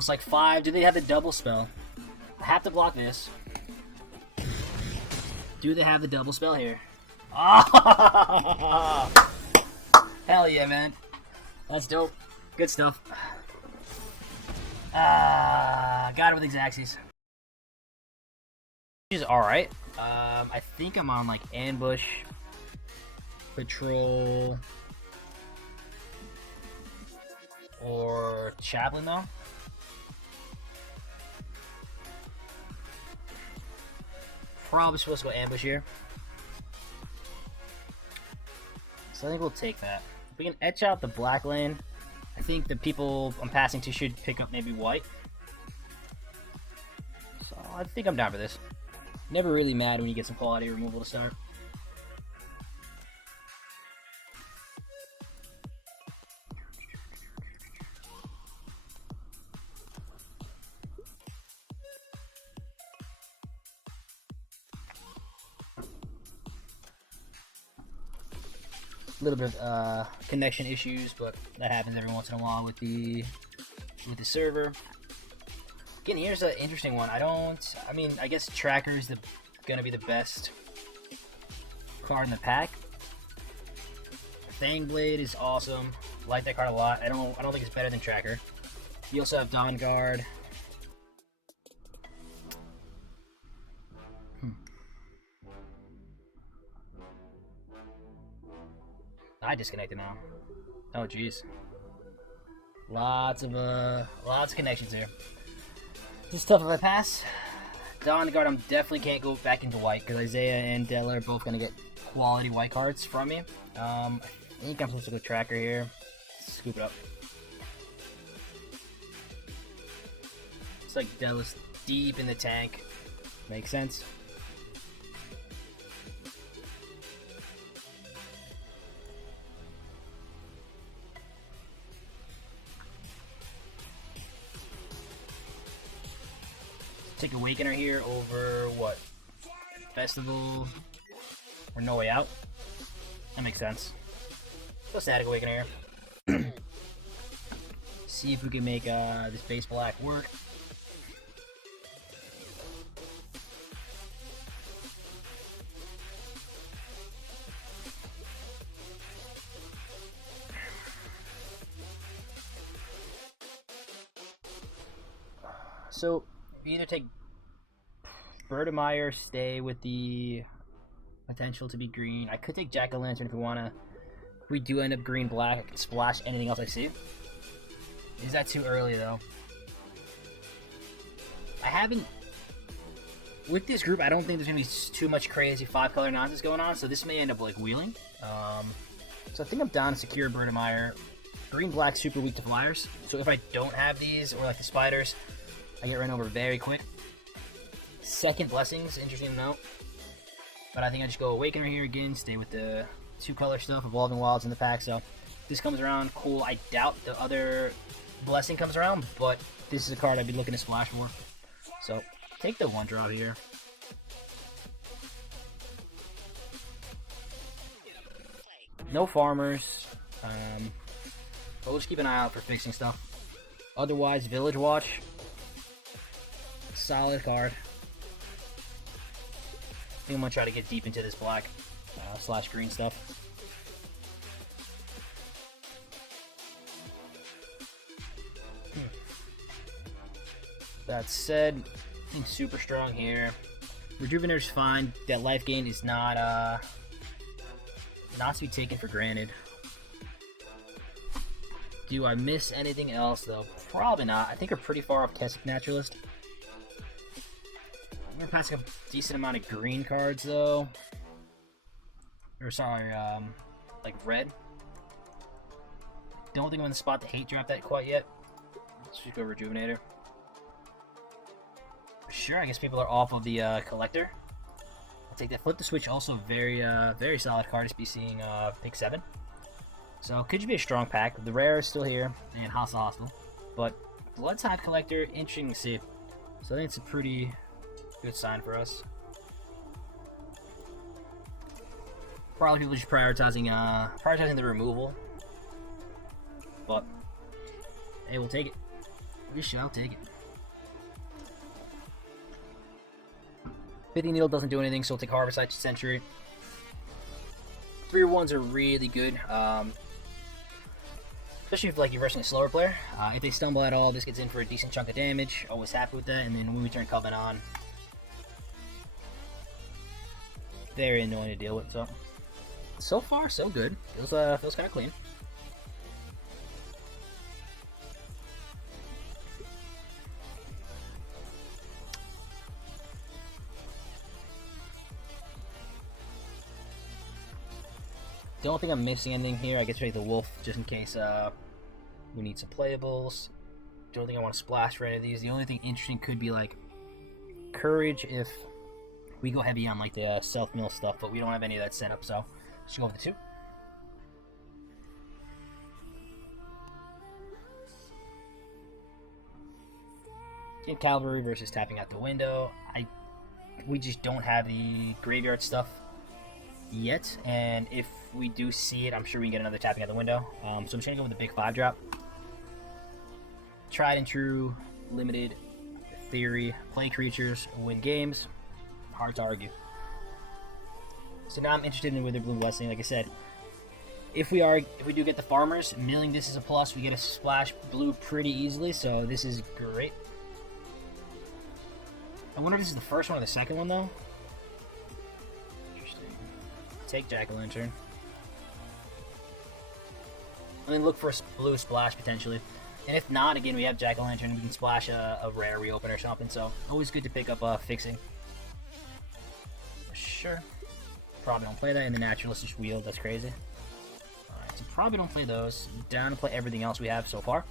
Looks like 5. Do they have the double spell? I have to block this. Do they have the double spell here? Oh! Hell yeah, man. That's dope. Good stuff. Got it with Xaxes. Which is alright. I think I'm on like ambush, patrol, or chaplain though. Probably supposed to go ambush here. So I think we'll take that. If we can etch out the black lane, I think the people I'm passing to should pick up maybe white. So I think I'm down for this. Never really mad when you get some quality removal to start. A little bit of connection issues, but that happens every once in a while with the server. Again, here's an interesting one. I mean, I guess Tracker is gonna be the best card in the pack. Fangblade is awesome. Like that card a lot. I don't think it's better than Tracker. You also have Dawn Guard. I disconnected now. Oh jeez. Lots of connections here. This is tough if I pass. Dawn Guard, I definitely can't go back into white because Isaiah and Della are both gonna get quality white cards from me. I think I'm supposed to go Tracker here. Scoop it up. It's like Della's deep in the tank. Makes sense. Take Awakener here over what? Festival or No Way Out? That makes sense. Go static Awakener here. See if we can make this base black work. So we either take Berdemeyer, stay with the potential to be green. I could take Jack-o'-lantern if we wanna. If we do end up green-black, I can splash anything else I see. Is that too early though? I haven't. With this group, I don't think there's gonna be too much crazy 5-color nonsense going on, so this may end up like wheeling. So I think I'm down to secure Berdemeyer. Green-black super weak to flyers, so if I don't have these or like the spiders, I get run over very quick. Second Blessings, interesting to note. But I think I just go Awakener here again, stay with the 2-color stuff, Evolving Wilds in the pack, so this comes around, cool. I doubt the other Blessing comes around, but this is a card I'd be looking to splash for. So, take the 1-drop here. No farmers. But we'll just keep an eye out for fixing stuff. Otherwise, Village Watch. Solid card. I think I'm gonna try to get deep into this black slash green stuff. That said, I think super strong here. Rejuvenator's fine. That life gain is not to be taken for granted. Do I miss anything else though? Probably not. I think we're pretty far off Keswick Naturalist. We're passing a decent amount of green cards though. Or sorry, like red. Don't think I'm in the spot to hate drop that quite yet. Let's just go Rejuvenator. Sure, I guess people are off of the collector. I'll take that. Flip the Switch, also very very solid card to be seeing pick 7. So could you be a strong pack? The rare is still here, and Hostile. But Blood Tide Collector, interesting to see. So I think it's a pretty good sign for us. Probably people just prioritizing the removal. But hey, we'll take it. We shall take it. Pithing Needle doesn't do anything, so we'll take Harvest Century. 3/1s are really good, especially if like you're versing a slower player. If they stumble at all, this gets in for a decent chunk of damage. Always happy with that. And then when we turn Coven on, very annoying to deal with. So far so good. Feels kind of clean. Don't think I'm missing anything here. I guess take the Wolf just in case we need some playables. Don't think I want to splash for any of these. The only thing interesting could be like Courage if we go heavy on like the self-mill stuff, but we don't have any of that set up, so let's go with the 2. Get Cavalry versus tapping out the window. We just don't have the graveyard stuff yet, and if we do see it, I'm sure we can get another tapping out the window. So I'm just gonna go with the big 5-drop. Tried and true, limited theory, play creatures, win games. Hard to argue. So now I'm interested in Wither Blue Blessing. Like I said, if we do get the farmers, milling this is a plus. We get a splash blue pretty easily, so this is great. I wonder if this is the first one or the second one though. Interesting. Take Jack-o'-lantern. And then look for a blue splash potentially. And if not, again, we have Jack-o'-lantern. We can splash a rare reopen or something. So always good to pick up fixing. Sure. Probably don't play that. And the Naturalist Wheel. That's crazy. Alright, so probably don't play those. Down to play everything else we have so far.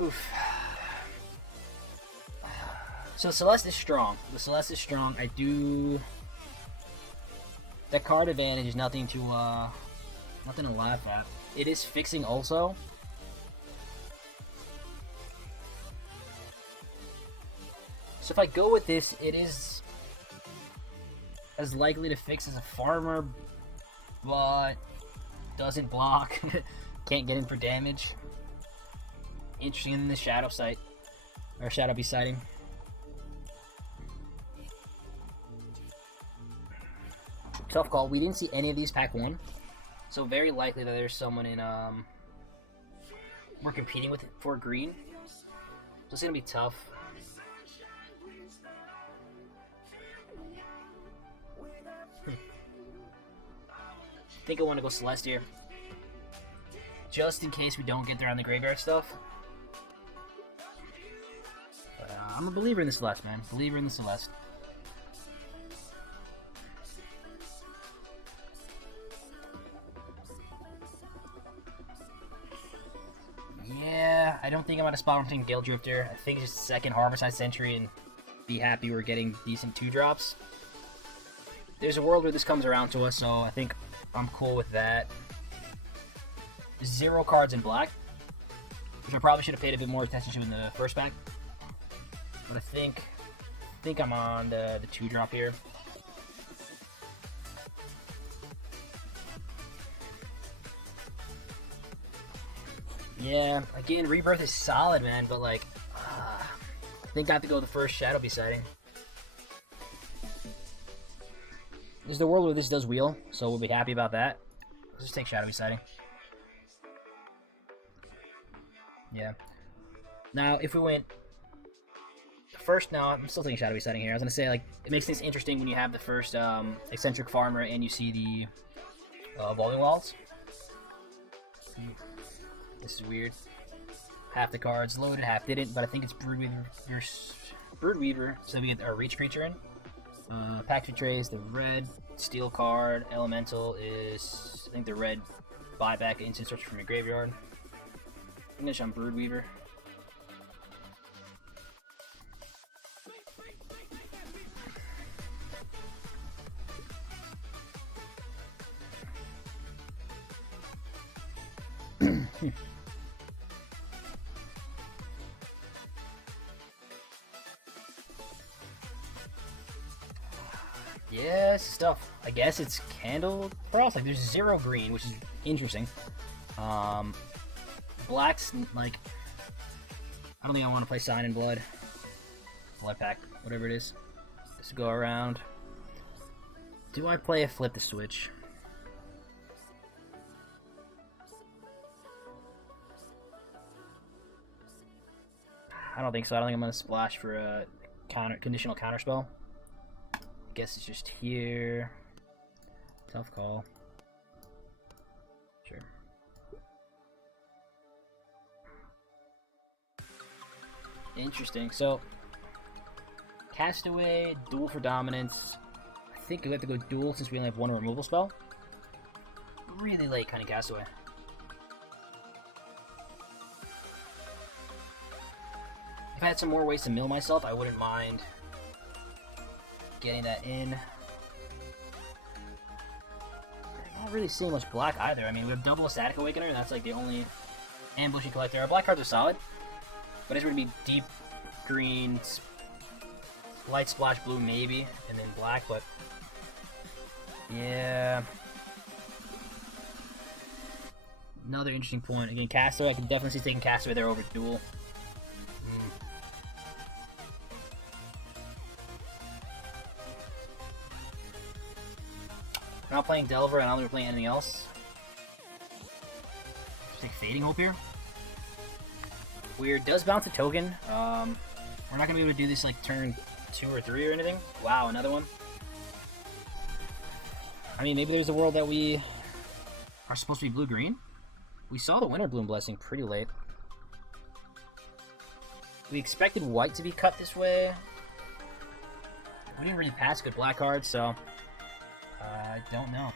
Oof. So Celeste is strong. The Celeste is strong. I do. That card advantage is nothing to laugh at. It is fixing also. So if I go with this, it is as likely to fix as a farmer, but doesn't block. Can't get in for damage. Interesting in the Shadow Sight, or Shadow Beast Sighting. Tough call. We didn't see any of these pack 1, so very likely that there's someone in we're competing with for green. So it's gonna be tough. I think I want to go Celeste here, just in case we don't get there on the graveyard stuff. But, I'm a believer in the Celeste, man. Believer in the Celeste. Yeah, I don't think I'm at a spot where I'm taking Gale Drifter. I think just second Harvest Century and be happy we're getting decent 2-drops. There's a world where this comes around to us, so I think I'm cool with that. 0 cards in black, which I probably should have paid a bit more attention to in the first pack. But I think I'm on the 2-drop here. Yeah, again, Rebirth is solid, man, but like, I think I have to go with the first Shadow Beast Sighting. There's the world where this does wheel, so we'll be happy about that. Let's just take Shadow Beast Sighting. Yeah. Now, if we went first, no, I'm still taking Shadow Beast Sighting here. I was gonna say, like, it makes things interesting when you have the first Eccentric Farmer and you see the Evolving Walls. This is weird. Half the cards loaded, half didn't, but I think it's Broodweaver, so we get our Reach creature in. Pact Betrays, the red steel card. Elemental is, I think, the red buyback instant search from your graveyard. Finish on Broodweaver. Yeah, stuff. I guess it's Candle Frost. Like, there's 0 green, which is interesting. blacks, like, I don't think I want to play Sign in Blood. Blood Pact, whatever it is. Just go around. Do I play a Flip the Switch? I don't think so. I don't think I'm going to splash for a conditional counterspell. Guess it's just here. Tough call. Sure. Interesting. So, Castaway, duel for dominance. I think we have to go duel since we only have one removal spell. Really late kind of Castaway. If I had some more ways to mill myself, I wouldn't mind getting that in. I'm not really seeing much black either. I mean, we have double a Static Awakener, and that's like the only ambushing collector. Our black cards are solid, but it's going to be deep green, light splash blue maybe, and then black, but yeah. Another interesting point. Again, Castaway, I can definitely see taking Castaway there over duel. We're not playing Delver, and I don't think we're playing anything else. Just take Fading Hope here. Weird. Does bounce a token. We're not going to be able to do this like turn 2 or 3 or anything. Wow, another one. I mean, maybe there's a world that we are supposed to be blue-green. We saw the Winter Bloom Blessing pretty late. We expected white to be cut this way. We didn't really pass good black cards, so I don't know.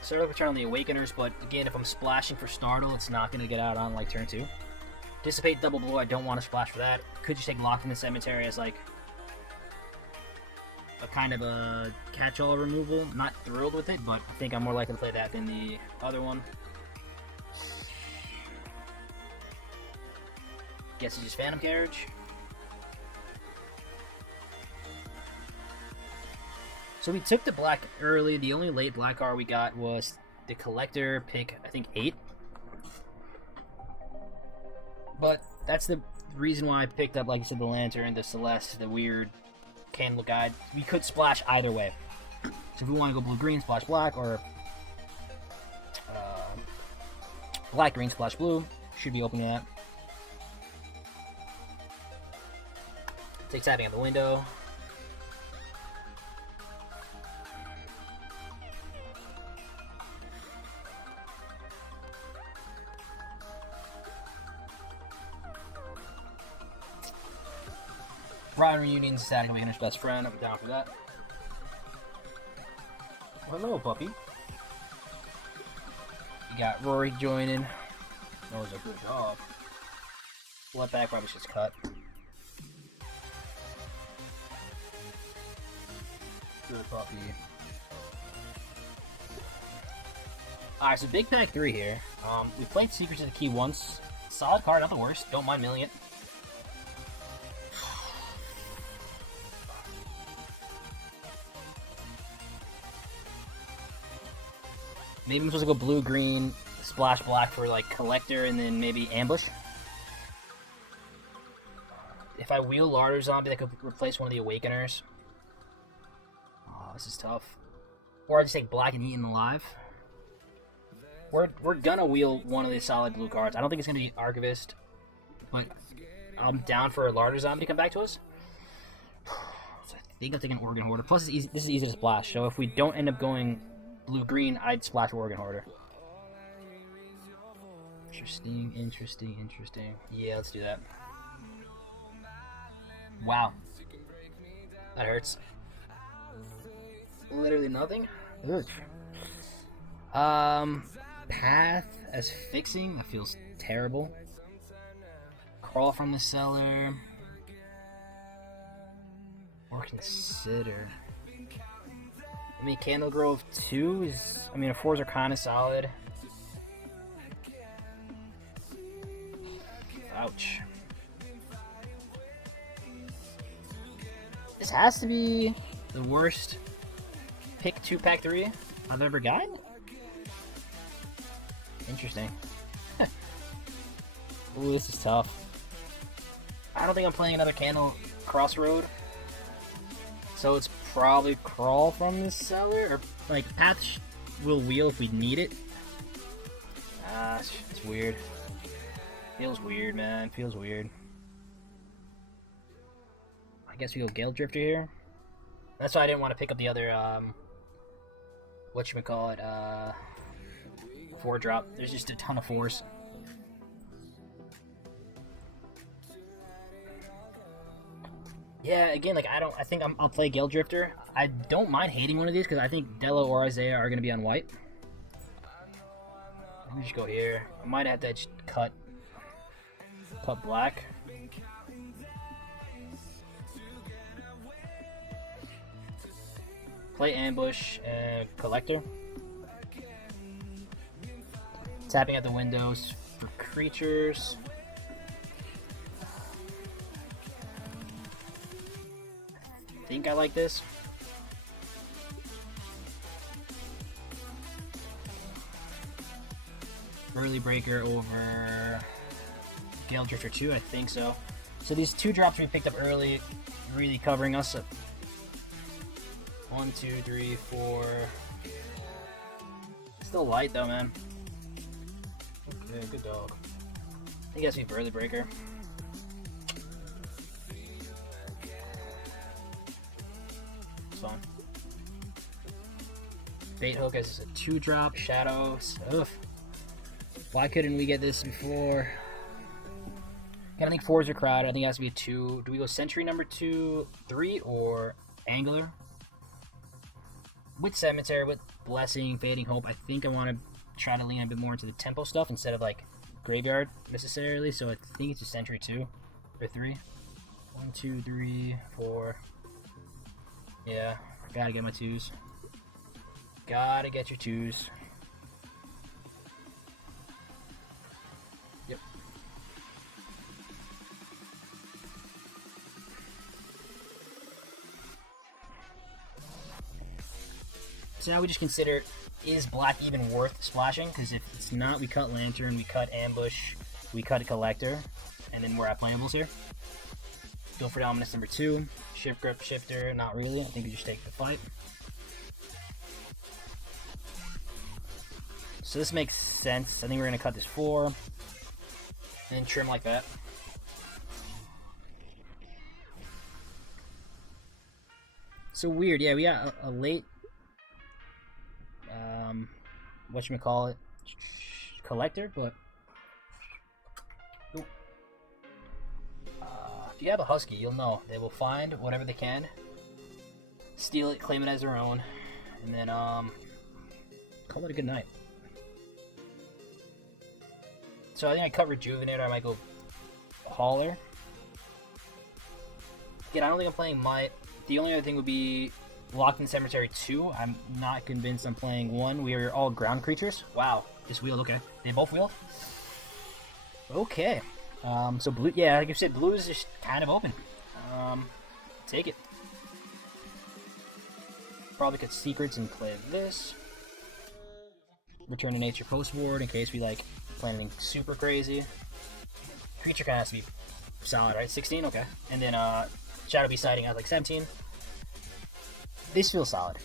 Started with turn on the Awakeners, but again, if I'm splashing for Startle, it's not going to get out on like turn 2. Dissipate double blue, I don't want to splash for that. Could just take Locked in the Cemetery as like a kind of a catch-all removal. Not thrilled with it, but I think I'm more likely to play that than the other one. Guess it's just Phantom Carriage. So we took the black early. The only late black card we got was the Collector pick, I think 8. But that's the reason why I picked up, like I said, the Lantern, the Celeste, the weird Candle Guide. We could splash either way. So if we want to go blue-green, splash black, or black-green, splash blue, should be open to that. Take tapping at the window. Brian Reunion's Static Awakener's best friend. I'm down for that. Hello, puppy. You got Rory joining. That was a good job. Left back probably just cut. Good puppy. Alright, so big pack 3 here. We played Secrets of the Key once. Solid card, not the worst. Don't mind milling it. Maybe I'm supposed to go blue-green, splash black for like Collector, and then maybe Ambush. If I wheel Larder Zombie, that could replace one of the Awakeners. Oh, this is tough. Or I just take black and eat him alive. We're gonna wheel one of the solid blue cards. I don't think it's gonna be Archivist, but I'm down for a Larder Zombie to come back to us. So I think I'm taking Organ Hoarder. Plus, this is easy to splash. So if we don't end up going blue-green, I'd splash Organ Hoarder. Interesting, interesting, interesting. Yeah, let's do that. Wow. That hurts. Literally nothing. Path as fixing. That feels terrible. Crawl from the cellar. Or consider. I mean, Candle Grove 2 is... I mean, 4s are kind of solid. Ouch. This has to be the worst pick 2 pack 3 I've ever gotten. Interesting. Ooh, this is tough. I don't think I'm playing another Candle Crossroad. So it's probably Crawl from the cellar? Or, like, Path will wheel if we need it. It's weird. Feels weird, man. Feels weird. I guess we go Gale Drifter here. That's why I didn't want to pick up the other, whatchamacallit, 4-drop. There's just a ton of 4s. Yeah, again, like, I think I'll play Gale Drifter. I don't mind hating one of these, because I think Delo or Isaiah are going to be on white. Let me just go here. I might have to just cut black. Play Ambush and Collector. Tapping at the windows for creatures. I think I like this. Early Breaker over Gale Drifter 2, I think so. So these 2 drops we picked up early, really covering us. 1, 2, 3, 4. Still light though, man. Okay, good dog. I think it has to be Early Breaker. It's fine. Bait Hook as a 2-drop. Shadows. Ugh. Why couldn't we get this before? I think 4s are crowded. I think it has to be a 2. Do we go Sentry number 2, 3, or Angler? With Cemetery, with Blessing, Fading Hope, I think I want to try to lean a bit more into the tempo stuff instead of like Graveyard necessarily. So I think it's a Sentry 2 or 3. 1, 2, 3, 4. Yeah, gotta get my 2s. Gotta get your 2s. Yep. So now we just consider, is black even worth splashing? Because if it's not, we cut Lantern, we cut Ambush, we cut a Collector, and then we're at playables here. Go for Dominus number 2. Shift Grip, Shifter, not really. I think we just take the fight. So this makes sense. I think we're going to cut this 4. And then trim like that. So weird. Yeah, we got a late... whatchamacallit, Collector, but if you have a Husky, you'll know they will find whatever they can, steal it, claim it as their own, and then call it a good night. So I think I cut Rejuvenator. I might go Hauler. Again, I don't think I'm playing Might. The only other thing would be Locked in Cemetery 2. I'm not convinced I'm playing 1. We are all ground creatures. Wow. Just wheeled. Okay. They both wheeled? Okay. So blue, yeah, like you said, blue is just kind of open. Take it. Probably cut Secrets and play this. Return to Nature post-board in case we like play anything super crazy. Creature kind of has to be solid, right? 16? Okay. And then Shadow Beast Sighting at like 17. This feels solid.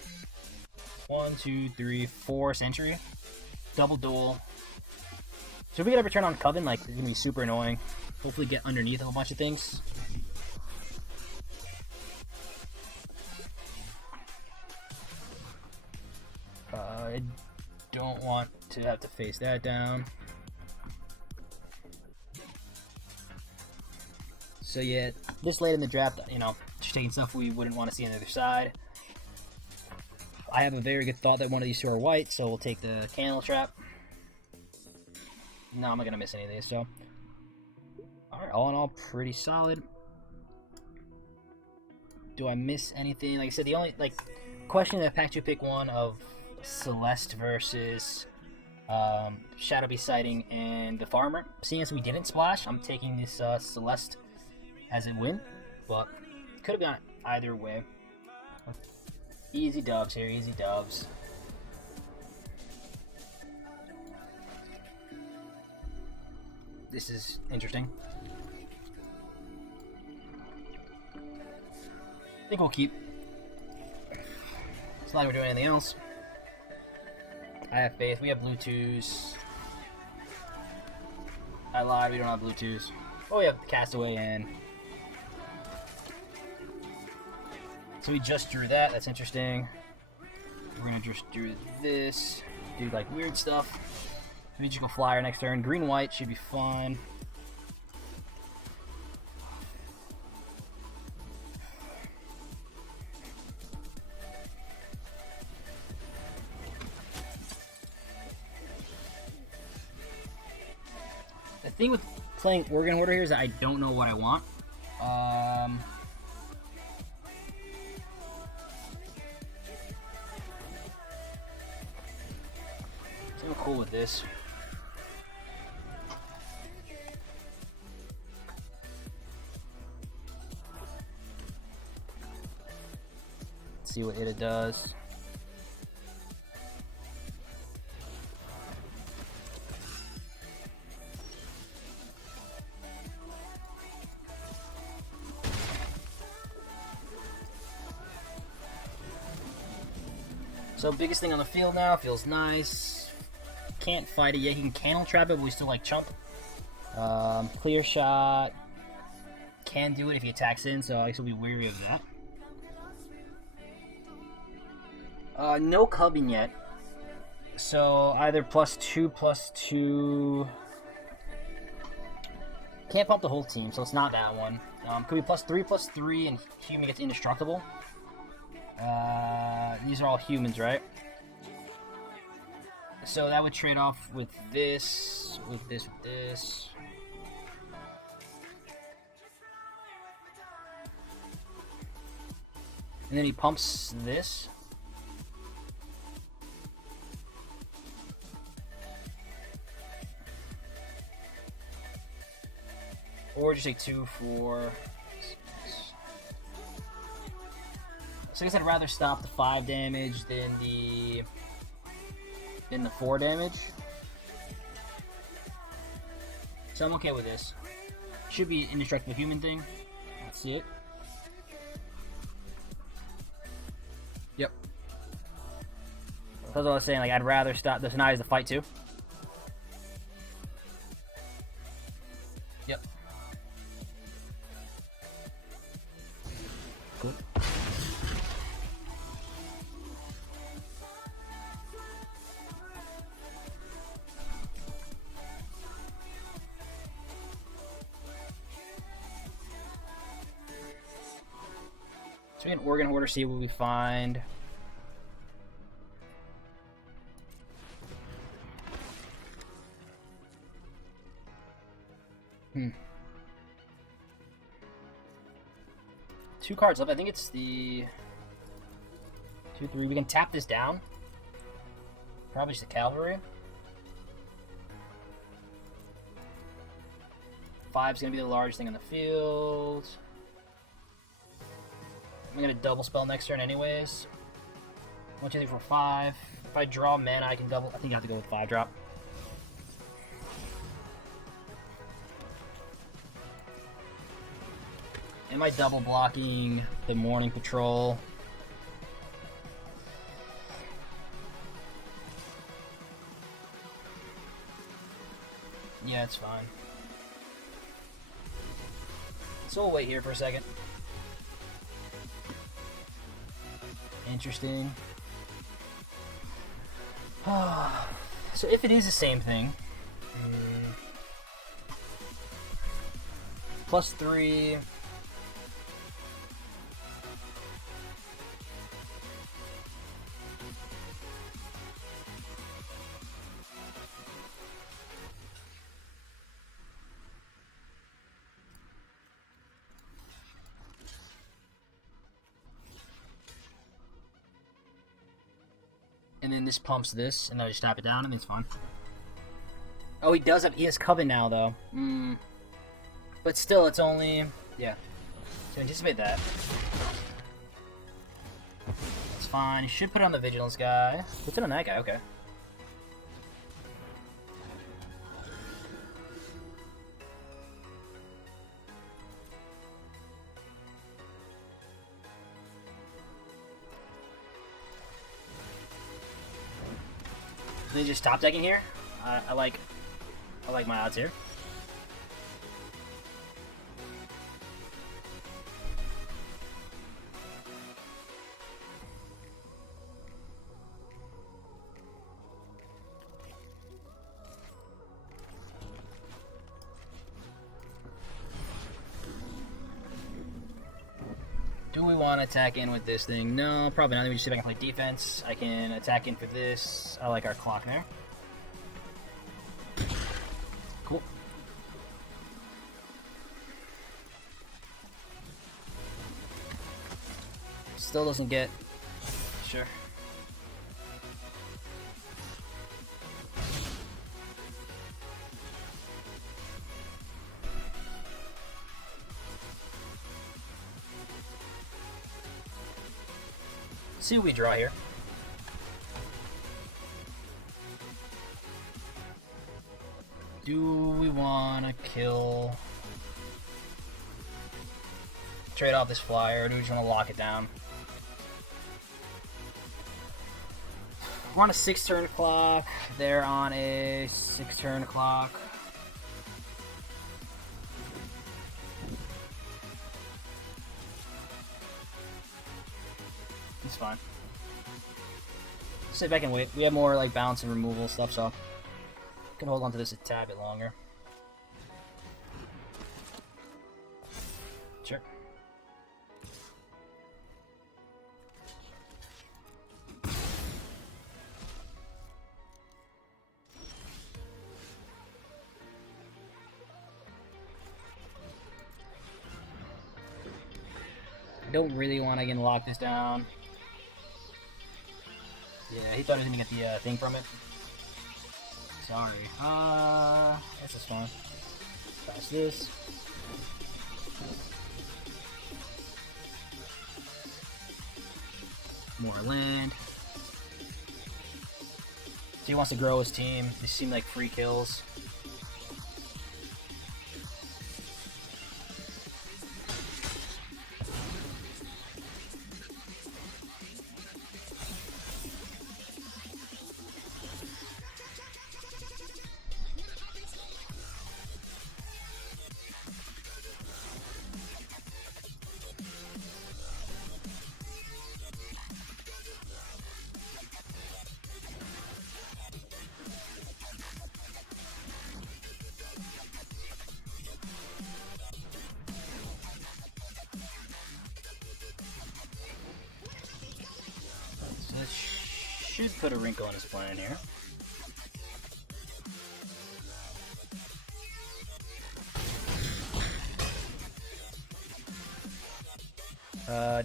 1, 2, 3, 4 Sentry. Double Duel. So if we get a return on Coven, like, it's gonna be super annoying. Hopefully get underneath a whole bunch of things. I don't want to have to face that down. So yeah, this late in the draft, you know, just taking stuff we wouldn't want to see on the other side. I have a very good thought that one of these 2 are white, so we'll take the Candle Trap. No, I'm not gonna miss any of these, so. Alright, all in all, pretty solid. Do I miss anything? Like I said, the only, like, question that pack 2 pick 1 of Celeste versus Shadow Beast Sighting and the Farmer. Seeing as we didn't splash, I'm taking this Celeste as a win, but could have gone either way. Easy dubs here, easy dubs. This is interesting. I think we'll keep. It's not like we're doing anything else. I have faith. We have blue twos. I lied, we don't have blue twos. Oh, we have Castaway in. So we just drew that, that's interesting. We're gonna just do this. Do like weird stuff. Magical Flyer next turn. Green-white should be fine. The thing with playing Organ Hoarder here is that I don't know what I want. So I'm cool with this. Let's see what it does. So biggest thing on the field now, feels nice. Can't fight it yet. He can Candle Trap it, but we still like Chump. Clear Shot. Can do it if he attacks in, so I guess we'll be wary of that. No cubbing yet. So either +2/+2. Can't pump the whole team, so it's not that one. Could be +3/+3 and human gets indestructible. These are all humans, right? So that would trade off with this, with this, with this. And then he pumps this. Or just take 2 for... So I guess I'd rather stop the 5 damage than the 4 damage. So I'm okay with this. Should be an indestructible human thing. Let's see it. Yep. That's what I was saying, like I'd rather stop the denies the fight too. Yep. Good. So we can Organ Hoarder, see what we find. Two cards left. I think it's the 2/3. We can tap this down. Probably just the Cavalry. 5's gonna be the largest thing on the field. I'm gonna double spell next turn anyways. 1, 2, 3, 4, 5. If I draw mana, I can double. I think I have to go with 5 drop. Am I double blocking the Morning Patrol? Yeah, it's fine. So we'll wait here for a second. Interesting. So if it is the same thing, +3. And then this pumps this, and I just tap it down, and it's fine. Oh, he has Coven now, though. But still, it's only, yeah. So anticipate that. That's fine. He should put it on the Vigilance guy. Puts it on that guy, okay. Then just top decking here. I like my odds here. Do we want to attack in with this thing? No, probably not. Let me just see if I can play defense. I can attack in for this. I like our clock there. Cool. Still doesn't get... Sure. See what we draw here. Do we want to kill... Trade off this flyer, or do we just want to lock it down? We're on a 6-turn clock. They're on a 6-turn clock. It's fine. Sit back and wait. We have more like bounce and removal stuff, so can hold on to this a tad bit longer. Sure. I don't really want to again lock this down. Yeah, he thought he was gonna get the thing from it. Sorry. This is fine. Pass this. More land. So he wants to grow his team. They seem like free kills. Should put a wrinkle in his plan here.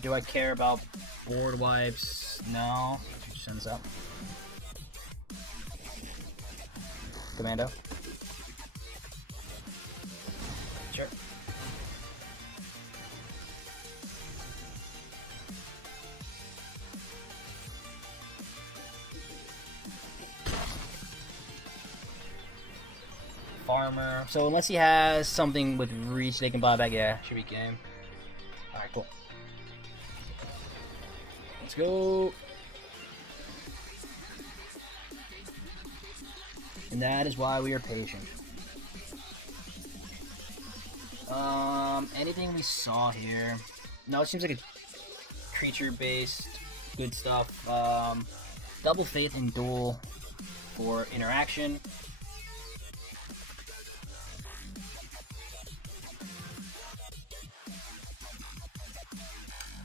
Do I care about board wipes? No. Sends up. Commando. Sure. Farmer. So unless he has something with reach they can buy back, yeah, should be game. Alright, cool. Let's go. And that is why we are patient. Anything we saw here? No, it seems like a creature-based good stuff. Double Faith and Duel for interaction.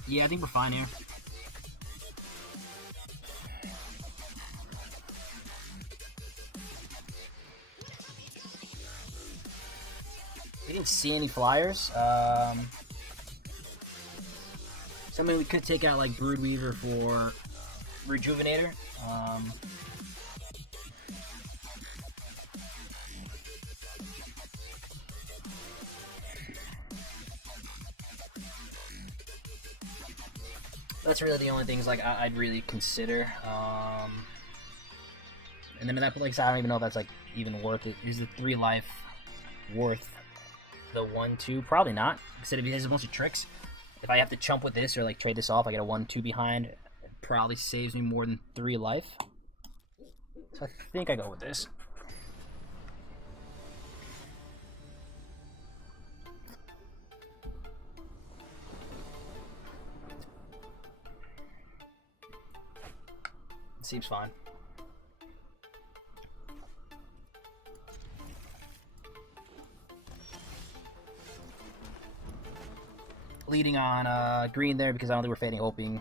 Yeah, I think we're fine here. We didn't see any flyers. Something we could take out like Broodweaver for Rejuvenator. That's really the only things like I'd really consider. And then at that point, like, I don't even know if that's like even worth it. Is the 3 life worth the 1/2? Probably not. Instead, if he has a bunch of tricks, if I have to chump with this or like trade this off, I get a 1/2 behind. It probably saves me more than 3 life. So I think I go with this. It seems fine. Leading on green there because I don't think we're fading hoping.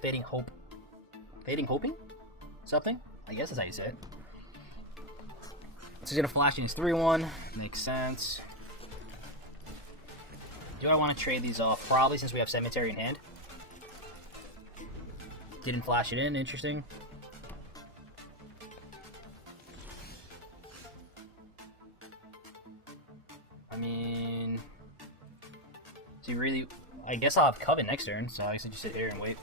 Fading hoping? Something? I guess that's how you say it. So he's gonna flash in his 3/1. Makes sense. Do I want to trade these off? Probably, since we have Cemetery in hand. Didn't flash it in. Interesting. I mean, so you really? I guess I'll have Coven next turn, so I guess I just sit here and wait.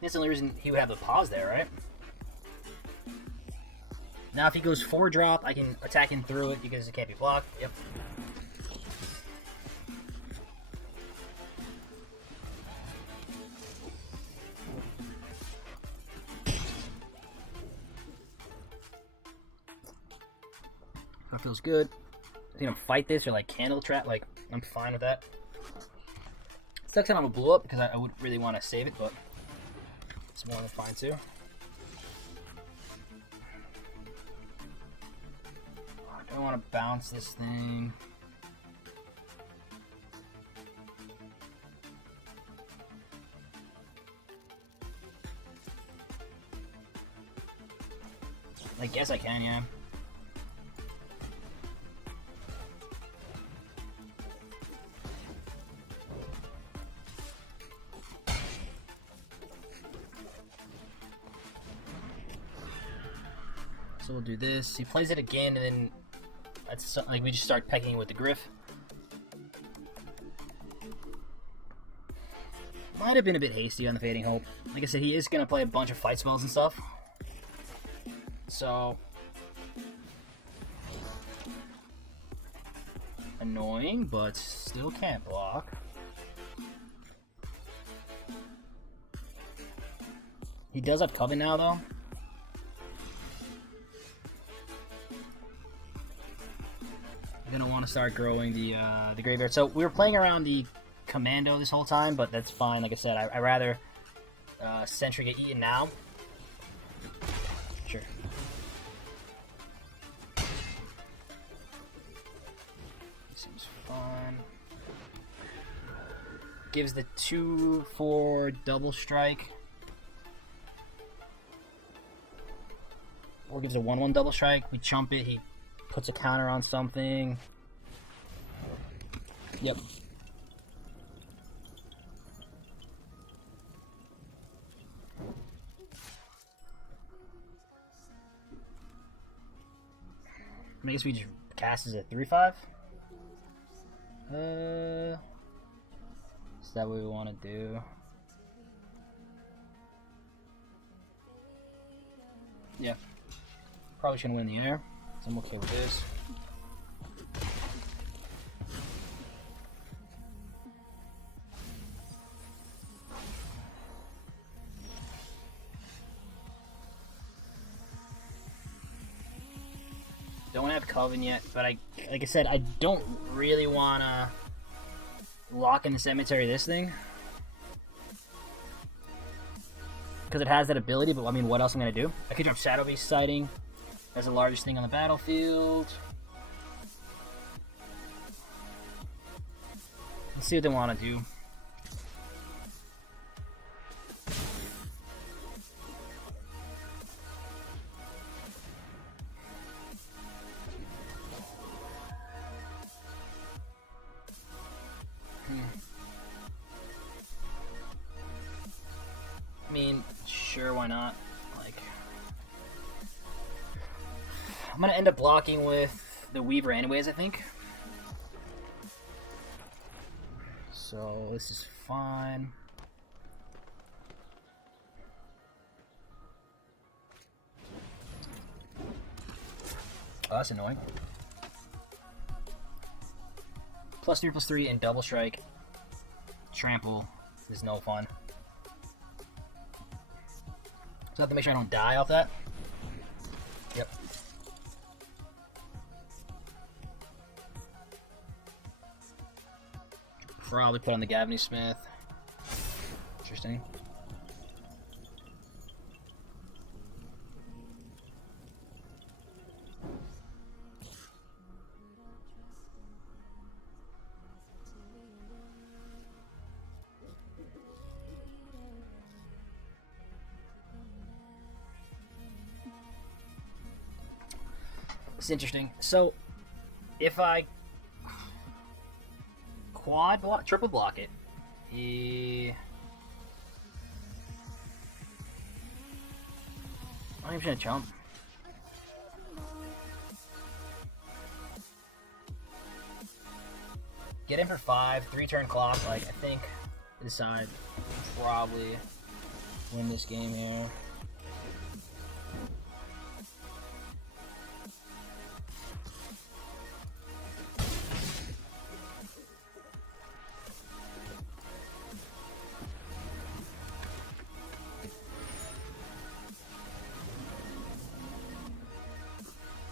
That's the only reason he would have the pause there, right? Now if he goes 4-drop, I can attack him through it because it can't be blocked. Yep. That feels good. I think I'm fight this or like candle trap. Like, I'm fine with that. Sucks that I'm a blow up because I would really want to save it, but it's more than fine too. I don't want to bounce this thing. I guess I can, yeah. So we'll do this. He plays it again, and then that's like we just start pecking with the Griff. Might have been a bit hasty on the Fading Hope. Like I said, he is gonna play a bunch of fight spells and stuff. So annoying, but still can't block. He does have Coven now, though. I'm gonna want to start growing the graveyard. So we were playing around the Commando this whole time, but that's fine. Like I said, I rather Sentry get eaten now. Sure. Seems fun. Gives the 2/4 double strike. Or gives a 1/1 double strike. We chump it. He puts a counter on something. Yep. I guess we just cast as a 3/5. Is that what we want to do? Yeah. Probably shouldn't win the air. So I'm okay with this. Don't have Coven yet, but like I said, I don't really want to lock in the Cemetery this thing. Because it has that ability, but I mean, what else am I going to do? I could drop Shadow Beast Sighting. That's the largest thing on the battlefield. Let's see what they want to do. I mean, why not? Like, I'm gonna end up blocking with the Weaver anyways, I think. So this is fine. Oh, that's annoying. +3/+3 and double strike. Trample is no fun. So I have to make sure I don't die off that. Yep. Probably put on the Gavany Smith. Interesting. It's interesting. So, if I quad block, triple block it, I'm just gonna jump. Get in for 5, 3-turn clock. Like, I think decide probably win this game here.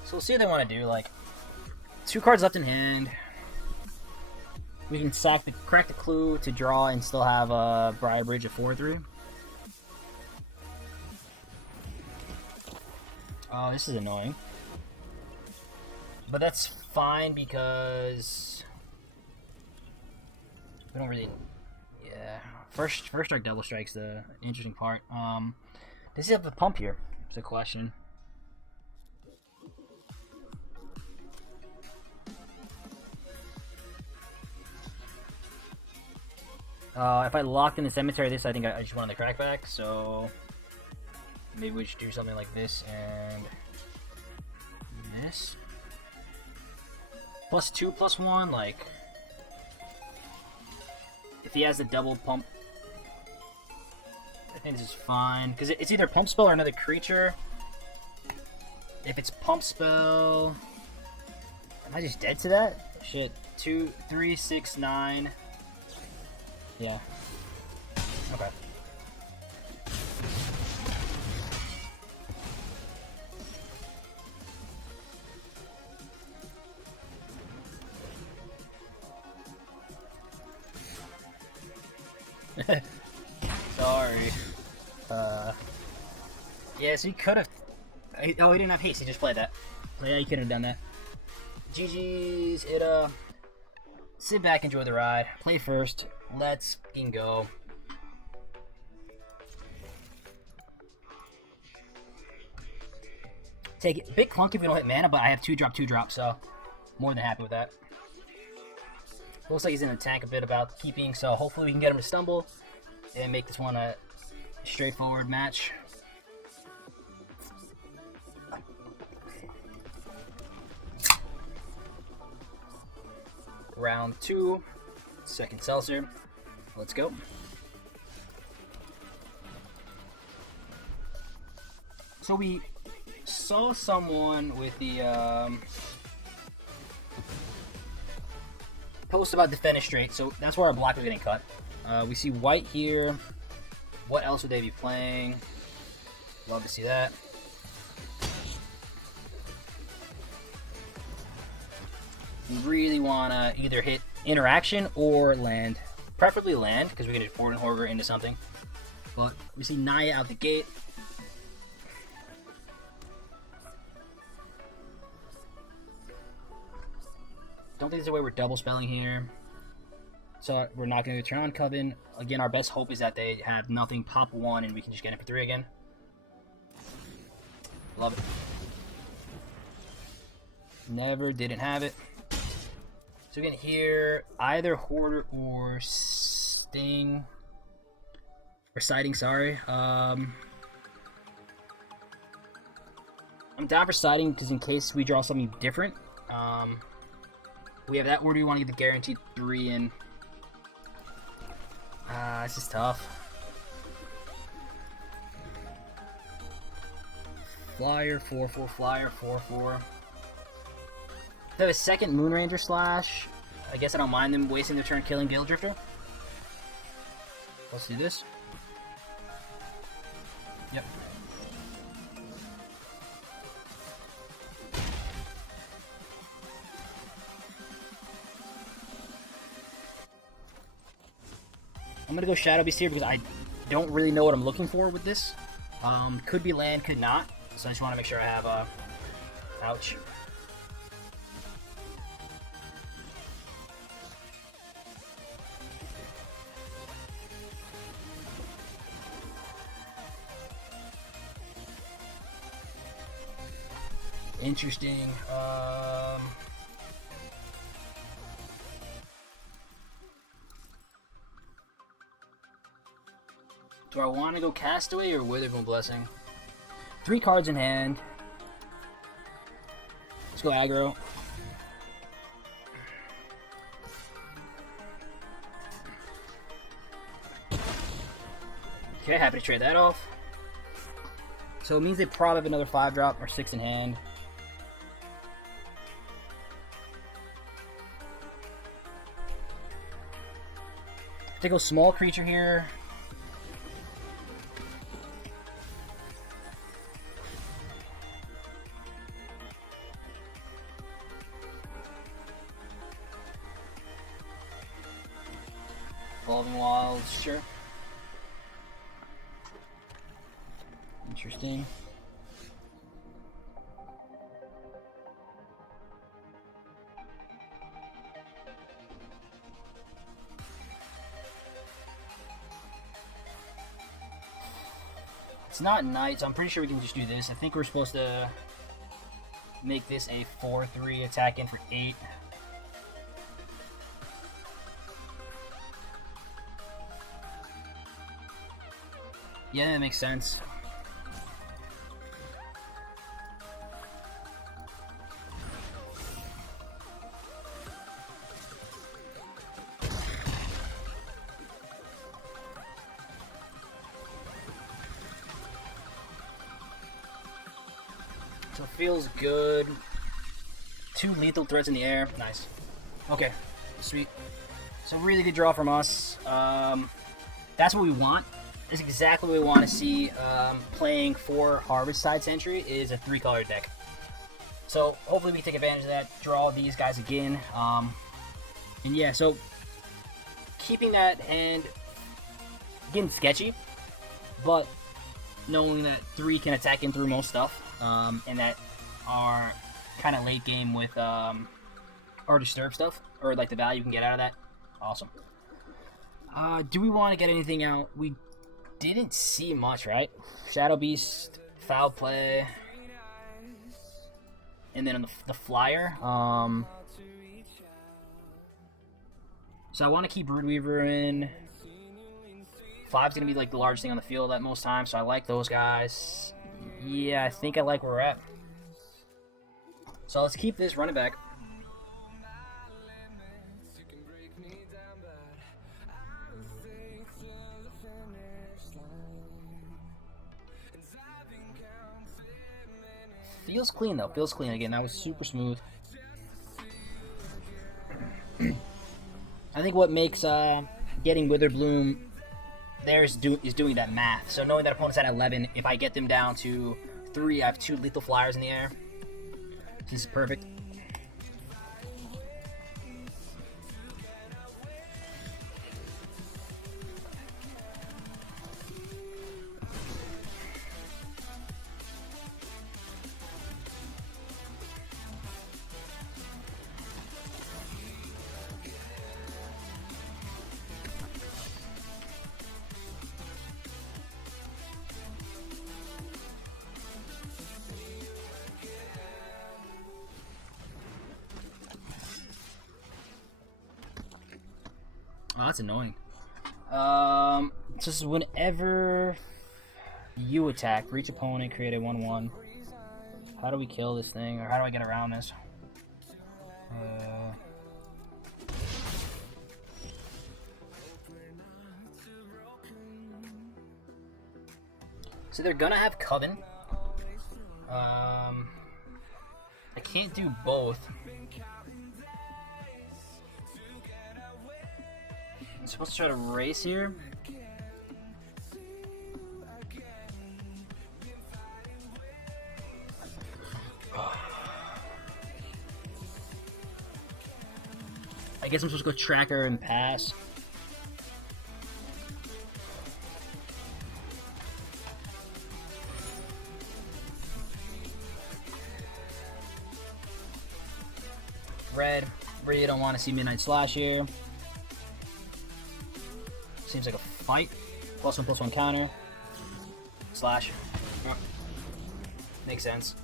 So we'll see what they want to do. Like, 2 cards left in hand. We can crack the clue to draw and still have a Briar Bridge at 4/3. Oh, this is annoying. But that's fine because we don't really. Yeah, first strike, double strike's the interesting part. Does he have a pump here? It's a question. If I locked in the cemetery this, I think I just wanted the crackback, so maybe we should do something like this and this. +2/+1, like, if he has the double pump, I think this is fine, because it's either pump spell or another creature. If it's pump spell, am I just dead to that? Shit. 2, 3, 6, 9. Yeah. Okay. Sorry. Yeah, so he could have. Oh, he didn't have haste. He just played that. So yeah, he could have done that. GG's. Sit back, enjoy the ride. Play first. Let's fucking go. Take it. A bit clunky if we don't hit mana, but I have 2-drop, 2-drop, so more than happy with that. Looks like he's in the tank a bit about keeping, so hopefully we can get him to stumble and make this one a straightforward match. Round 2, second seltzer. Let's go. So we saw someone with the post about defenestrate, so that's where our black was getting cut. We see white here. What else would they be playing? Love to see that. We really want to either hit interaction or land. Preferably land, because we can just Board and Horror into something. But we see Naya out the gate. Don't think there's a way we're double spelling here. So we're not going to turn on Coven. Again, our best hope is that they have nothing pop 1 and we can just get in for 3 again. Love it. Never didn't have it. So we can hear either Hoarder or Sting. Or Sighting, sorry. I'm down for siding because in case we draw something different, we have that. Or do we want to get the guaranteed 3 in? This is tough. Flyer, 4/4, flyer, 4/4. If they have a second Moon Ranger slash, I guess I don't mind them wasting their turn killing Gale Drifter. Let's do this. Yep. I'm gonna go Shadow Beast here because I don't really know what I'm looking for with this. Could be land, could not. So I just want to make sure I have a... ouch. Interesting. Do I want to go Castaway or Witherbloom Blessing? 3 cards in hand. Let's go aggro. Okay, happy to trade that off. So it means they probably have another 5-drop or 6 in hand. Take a small creature here. Evolving Wilds, sure. Interesting. It's not night, so I'm pretty sure we can just do this. I think we're supposed to make this a 4/3 attack in for 8. Yeah, that makes sense. So it feels good. 2 lethal threats in the air. Nice. Okay, sweet. So really good draw from us. That's what we want. That's exactly what we want to see. Playing for Harvesttide Sentry is a 3-color deck. So hopefully we can take advantage of that, draw these guys again. And yeah, so keeping that hand getting sketchy, but knowing that 3 can attack in through most stuff, and that are kind of late game with our disturb stuff, or like the value you can get out of that. Awesome. Do we want to get anything out? We didn't see much, right? Shadow Beast, Foul Play, and then on the flyer. So I want to keep Broodweaver in. 5's gonna be like the largest thing on the field at most times, so I like those guys. Yeah, I think I like where we're at. So let's keep this running back. Feels clean though, feels clean. Again, that was super smooth. I think what makes getting Witherbloom there is doing that math. So knowing that opponent's at 11, if I get them down to 3, I have 2 lethal flyers in the air. This is perfect. Oh, that's annoying. So this is whenever you attack, for each opponent, create a 1/1. How do we kill this thing, or how do I get around this? So they're gonna have Coven. I can't do both. I'm supposed to try to race here. I guess I'm supposed to go tracker and pass. Red, really don't want to see Midnight Slash here. Seems like a fight. +1/+1 counter. Slash. Oh. Makes sense.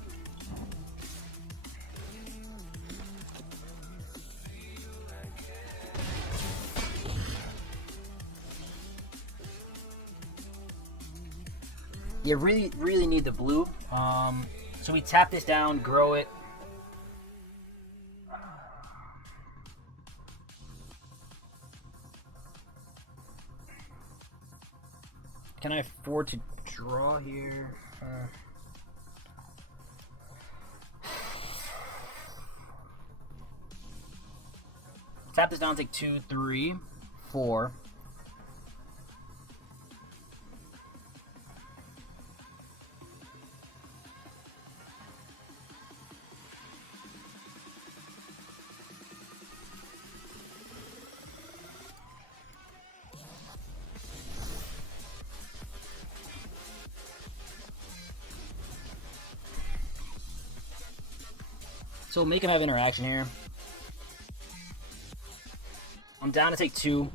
You really need the blue. So we tap this down, grow it. Can I afford to draw here? Tap this down, take 2, 3, 4. So make him have interaction here. I'm down to take 2.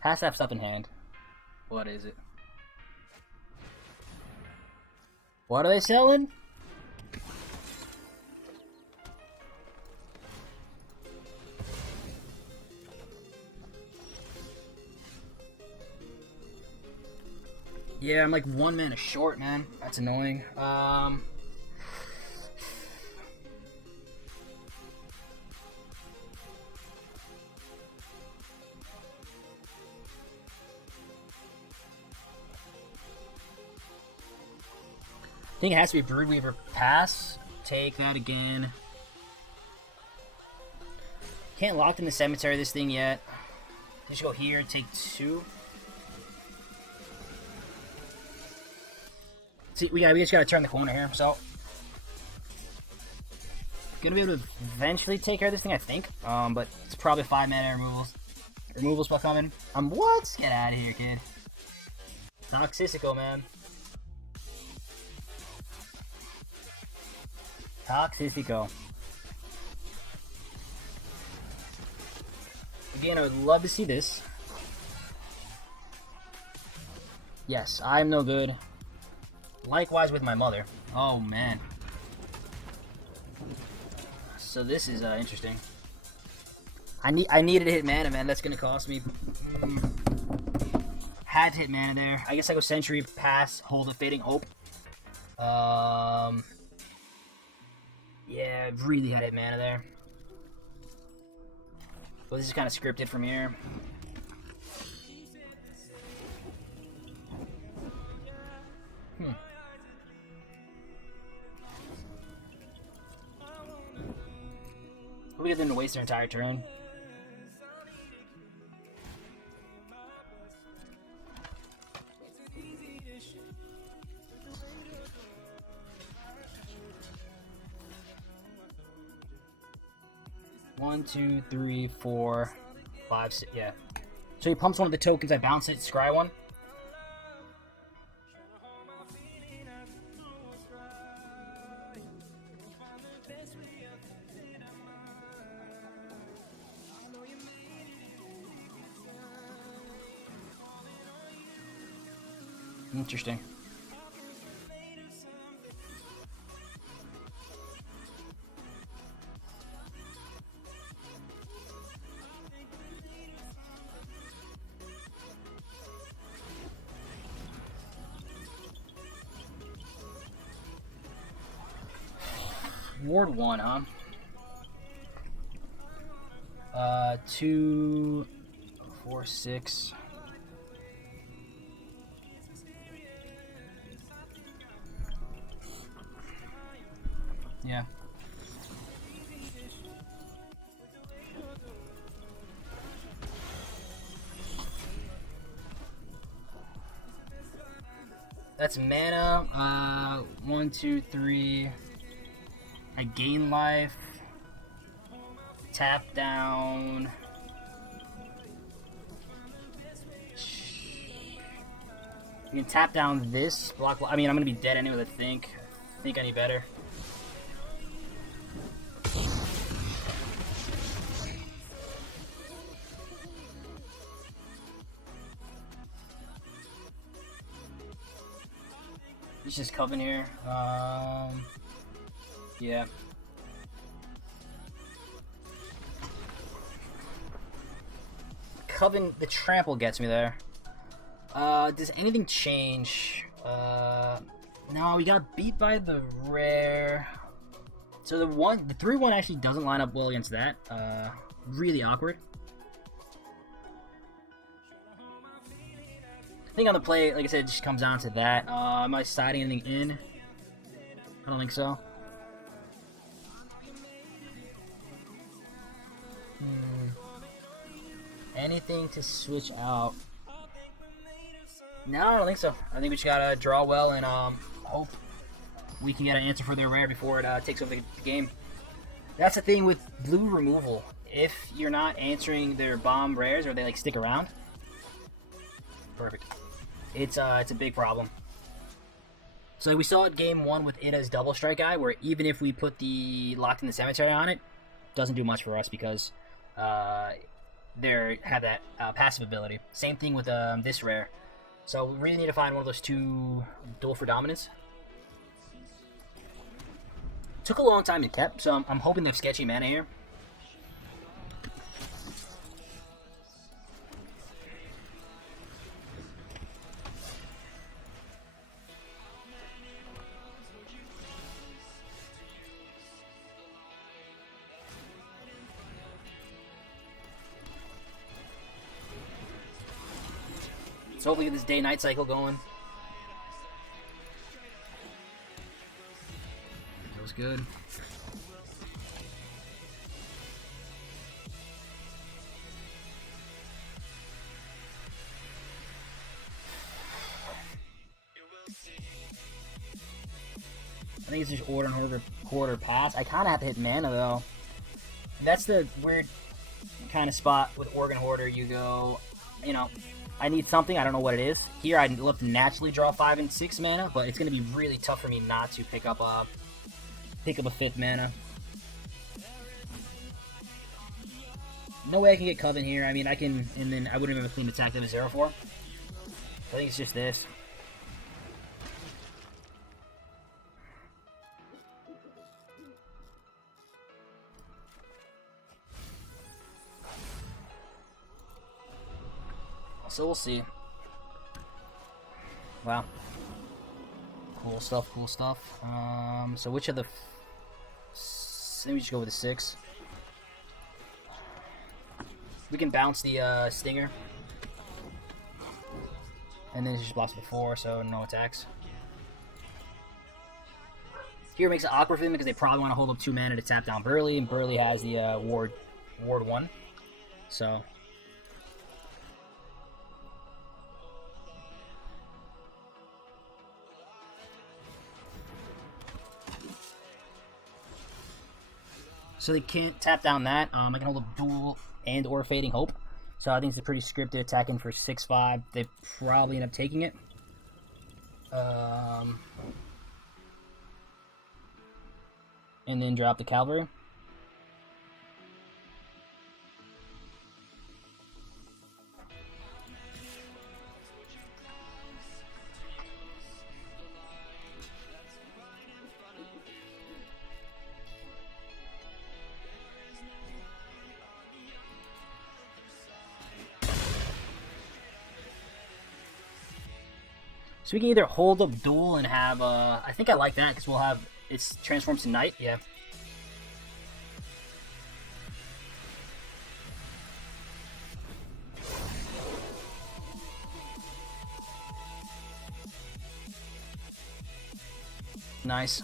Has to have stuff in hand. What is it? What are they selling? Yeah, I'm like 1 mana short, man. That's annoying. I think it has to be Broodweaver pass. Take that again. Can't lock in the cemetery this thing yet. Just go here and take 2. See, we just gotta turn the corner here, so gonna be able to eventually take care of this thing, I think. But it's probably 5 mana removal spell coming. What? Get out of here, kid. Toxicico, man. Toxicico. Again, I would love to see this. Yes, I'm no good. Likewise with my mother. Oh man. So this is interesting. I needed to hit mana, man. That's gonna cost me. Had to hit mana there. I guess I go Sentry, pass, hold a Fading Hope. Yeah, really had to hit mana there. Well, this is kind of scripted from here. We get them to waste their entire turn. One, 2, 3, 4, 5, 6, yeah. So he pumps one of the tokens, I bounce it, scry one. Interesting. Ward 1, huh? 2, 4, 6. Yeah. That's mana. 1, 2, 3. I gain life. Tap down. You can tap down this block. I mean, I'm gonna be dead anyway. I think I need better. It's just Coven here. Yeah. Coven, the trample gets me there. Does anything change? No, we got beat by the rare. So the 3-1 actually doesn't line up well against that. Really awkward. I think on the play, like I said, it just comes down to that. Am I siding anything in? I don't think so. Anything to switch out? No, I don't think so. I think we just gotta draw well and hope we can get an answer for their rare before it takes over the game. That's the thing with blue removal. If you're not answering their bomb rares or they like stick around, perfect. It's a big problem. So we saw it game 1 with it as double strike guy, where even if we put the Locked in the Cemetery on it, doesn't do much for us because they have that passive ability. Same thing with this rare. So we really need to find one of those 2 duel for dominance. Took a long time to keep, so I'm hoping they have sketchy mana here. So hopefully get this day-night cycle going. That was good. I think it's just order and quarter pass. I kind of have to hit mana though. And that's the weird kind of spot with Organ Hoarder. You go, you know, I need something. I don't know what it is. Here, I'd love to naturally draw 5 and 6 mana, but it's going to be really tough for me not to pick up a 5th mana. No way I can get Coven here. I mean, I can, and then I wouldn't even have a clean attack that was 0-4. I think it's just this. So we'll see. Wow. Cool stuff, cool stuff. So which of the... Maybe we just go with the 6. We can bounce the Stinger. And then it just blocks the 4, so no attacks. Here makes it awkward for them because they probably want to hold up 2 mana to tap down Burley, and Burley has the Ward 1. So... So they can't tap down that. I can hold a Duel and or Fading Hope. So I think it's a pretty scripted attacking for 6-5. They probably end up taking it. And then drop the Cavalry. So we can either hold up Duel and have, I think I like that because we'll have, it transforms to Knight, yeah. Nice.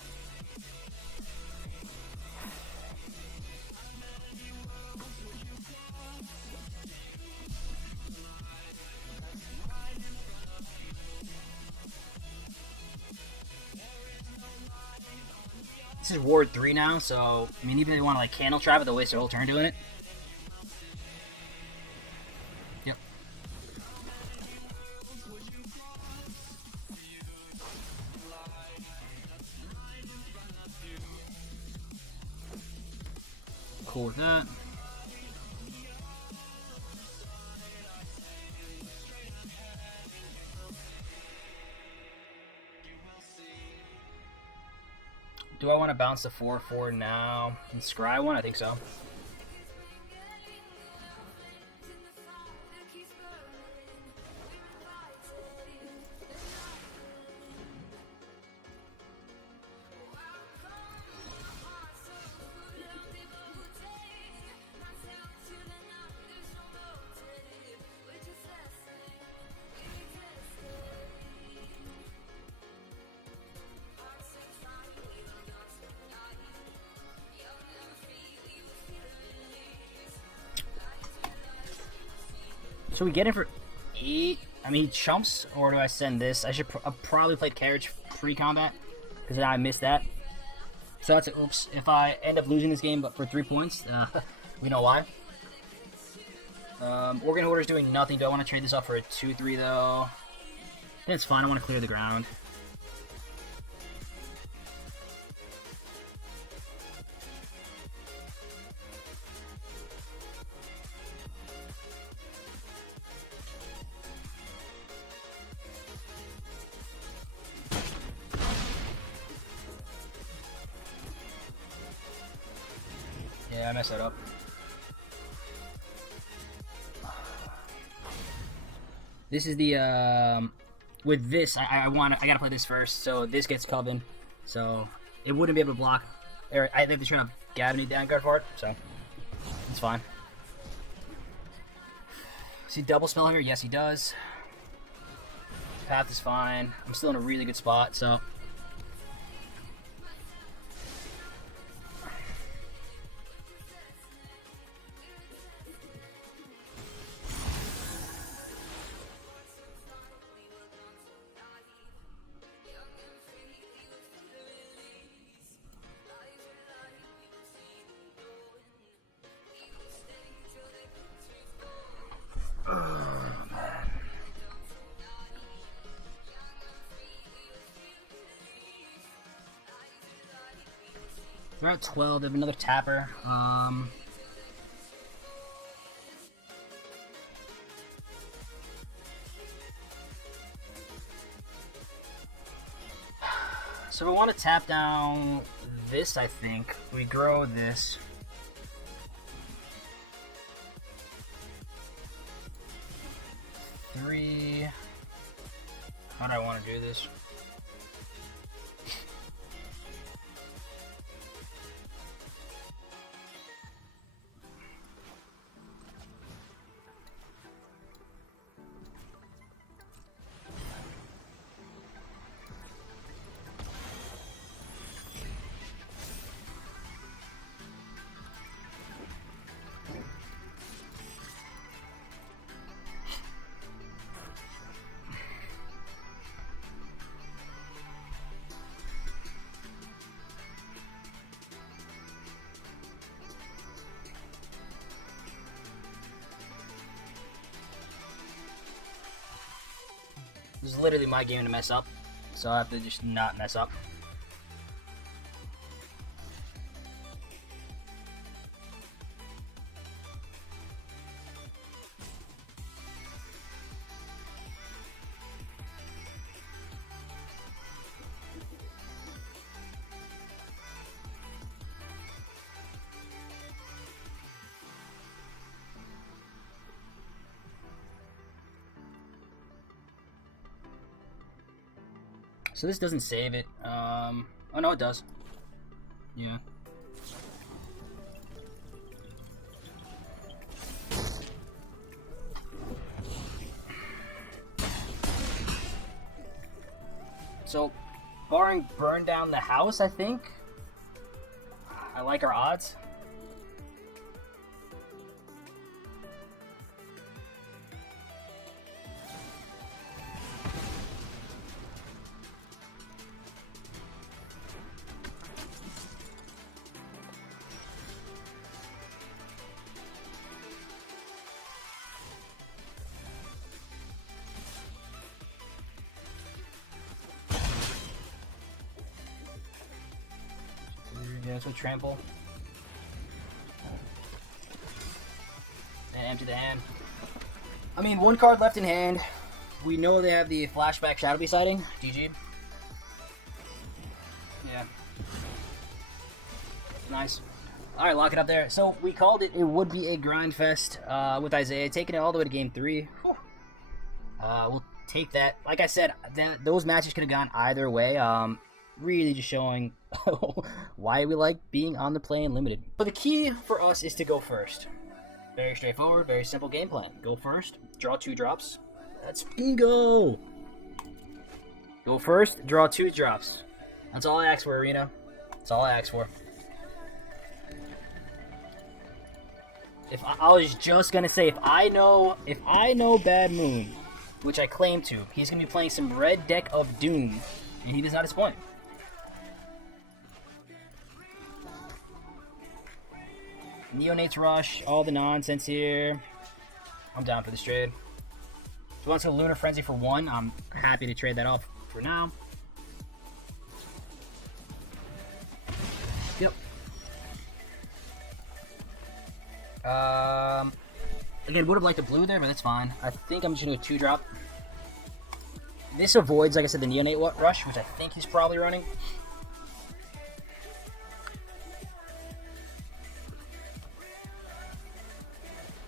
This is Ward 3 now, so, I mean, even if they want to, like, Candle Trap it, they'll waste their whole turn doing it. Yep. Cool with that. Do I want to bounce the 4/4 now and scry one? I think so. So we get him for 8? I mean, he chumps, or do I send this? I should probably play Carriage pre-combat, because I missed that. So that's a oops. If I end up losing this game but for 3 points, we know why. Organ Hoarder's doing nothing. Do I want to trade this up for a 2/3 though? I think it's fine. I want to clear the ground. Yeah, I messed that up. This is the with this I gotta play this first, so this gets Coven, so it wouldn't be able to block. Or I think they're trying to Gavin down guard for it, so it's fine. Does he double spell here? Yes, he does. Path is fine. I'm still in a really good spot, so. They're at 12. They have another tapper. So we want to tap down this, I think. We grow this. Three. How do I want to do this? This is literally my game to mess up, so I have to just not mess up. So this doesn't save it. Oh no, it does. Yeah. So Barring burn down the house, I think. I like our odds. Yeah, so trample. And empty the hand. I mean, one card left in hand. We know they have the flashback Shadow Beast sighting. GG. Yeah. Nice. Alright, lock it up there. So, we called it would be a grind fest with Isaiah, taking it all the way to game 3. We'll take that. Like I said, those matches could have gone either way. Really just showing why we like being on the play and limited. But the key for us is to go first. Very straightforward, very simple game plan. Go first, draw 2 drops. That's bingo! Go first, draw 2 drops. That's all I ask for, Arena. That's all I ask for. I was just gonna say, if I know Bad Moon, which I claim to, he's gonna be playing some red deck of Doom, and he does not disappoint. Neonates Rush, all the nonsense here. I'm down for this trade. If he wants a Lunar Frenzy for 1, I'm happy to trade that off for now. Yep. Again, would have liked a blue there, but that's fine. I think I'm just going to do a 2-drop. This avoids, like I said, the Neonate Rush, which I think he's probably running.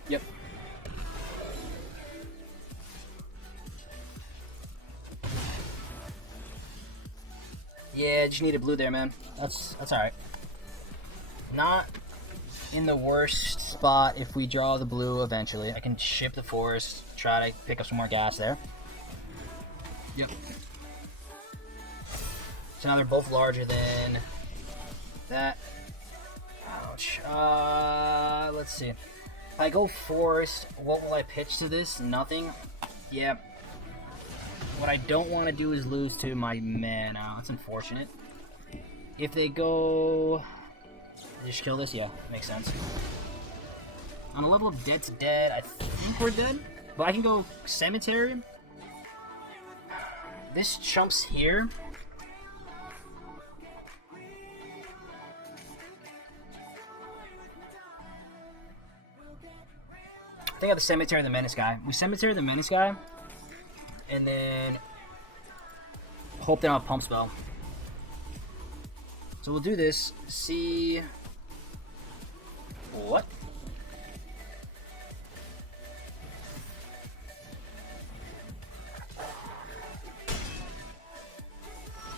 Yep. Yeah, just needed blue there, man. That's alright. Not in the worst spot if we draw the blue eventually. I can ship the forest, try to pick up some more gas there. Yep. So now they're both larger than that. Ouch. Let's see. If I go forest, what will I pitch to this? Nothing. Yeah. What I don't want to do is lose to my mana. That's unfortunate. If they go... Just kill this? Yeah, makes sense. On a level of dead to dead, I think we're dead. But I can go cemetery. This chumps here. I think I have the cemetery and the menace guy. We cemetery the menace guy. And then hope they don't have pump spell. So we'll do this. See what?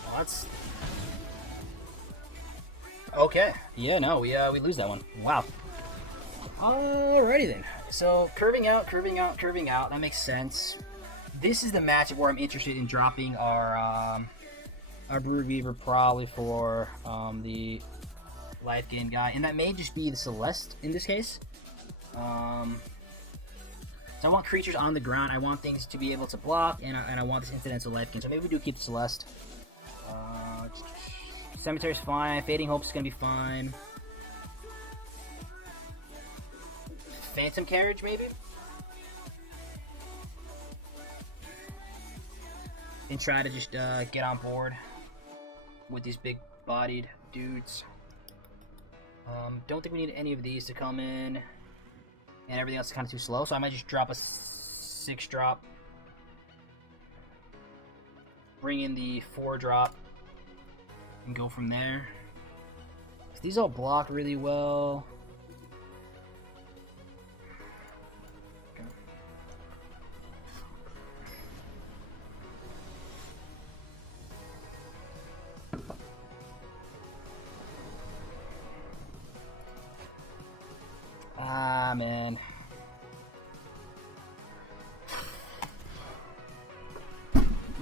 Well, that's okay. Yeah, no, we lose that one. Wow. Alrighty then. So curving out, curving out, curving out. That makes sense. This is the matchup where I'm interested in dropping our Brood Weaver probably for the life gain guy, and that may just be the Celeste in this case. So I want creatures on the ground. I want things to be able to block, and I want this incidental life gain. So maybe we do keep the Celeste. Cemetery's fine. Fading Hope's gonna be fine. Phantom Carriage maybe. And try to just get on board with these big-bodied dudes. Don't think we need any of these to come in, and everything else is kind of too slow, so I might just drop a 6-drop, bring in the 4-drop, and go from there. These all block really well. Ah, man.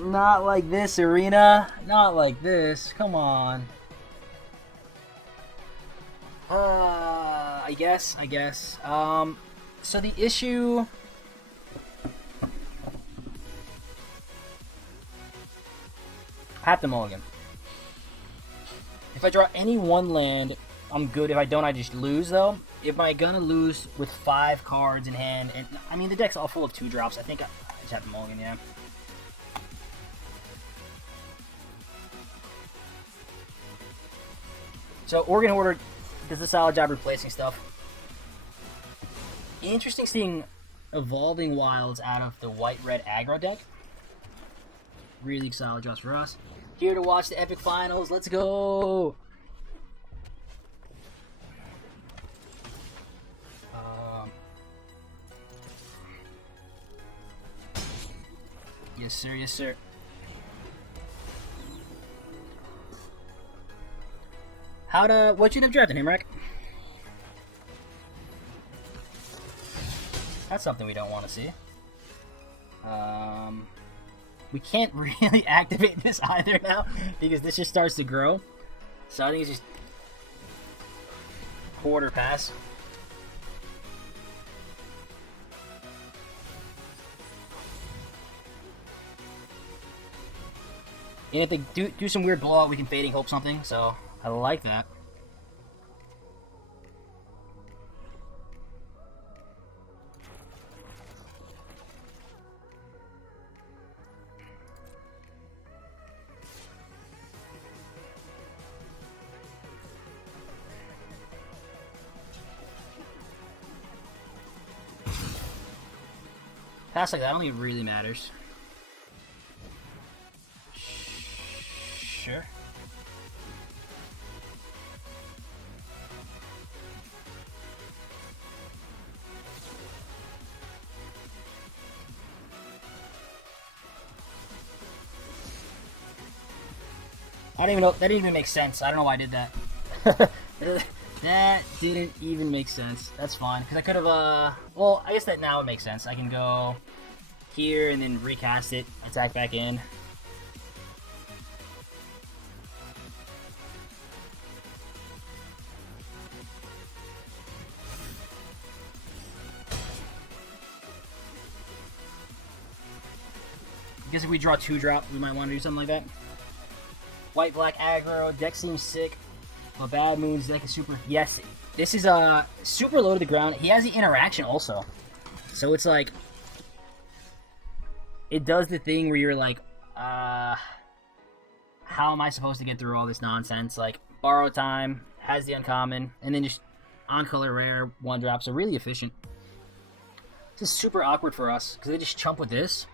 Not like this, Arena. Not like this. Come on. I guess. So the issue... I have to mulligan. If I draw any one land, I'm good. If I don't, I just lose, though. If I gonna lose with 5 cards in hand, and I mean, the deck's all full of 2-drops, I think I just have to mulligan, yeah. So, Organ Hoarder does a solid job replacing stuff. Interesting seeing Evolving Wilds out of the white-red aggro deck. Really solid drops for us. Here to watch the epic finals. Let's go! Yes, sir. Yes, sir. What you end up drafting him, Rack? That's something we don't want to see. We can't really activate this either now because this just starts to grow. So I think it's just quarter pass. And if they do some weird blowout, we can Fading Hope something. So I like that. Pass like that, I don't think it really matters. Sure. I don't even know. That didn't even make sense. I don't know why I did that. That didn't even make sense. That's fine. Because I could have, well, I guess that now it makes sense. I can go here and then recast it, attack back in. I guess if we draw 2-drop, we might want to do something like that. White-black aggro, deck seems sick. But Bad Moon's deck is super... Yes, this is super low to the ground. He has the interaction also. So it's like... It does the thing where you're like, how am I supposed to get through all this nonsense? Like, borrow time, has the uncommon, and then just on-color rare, 1-drop. So really efficient. This is super awkward for us, because they just chump with this.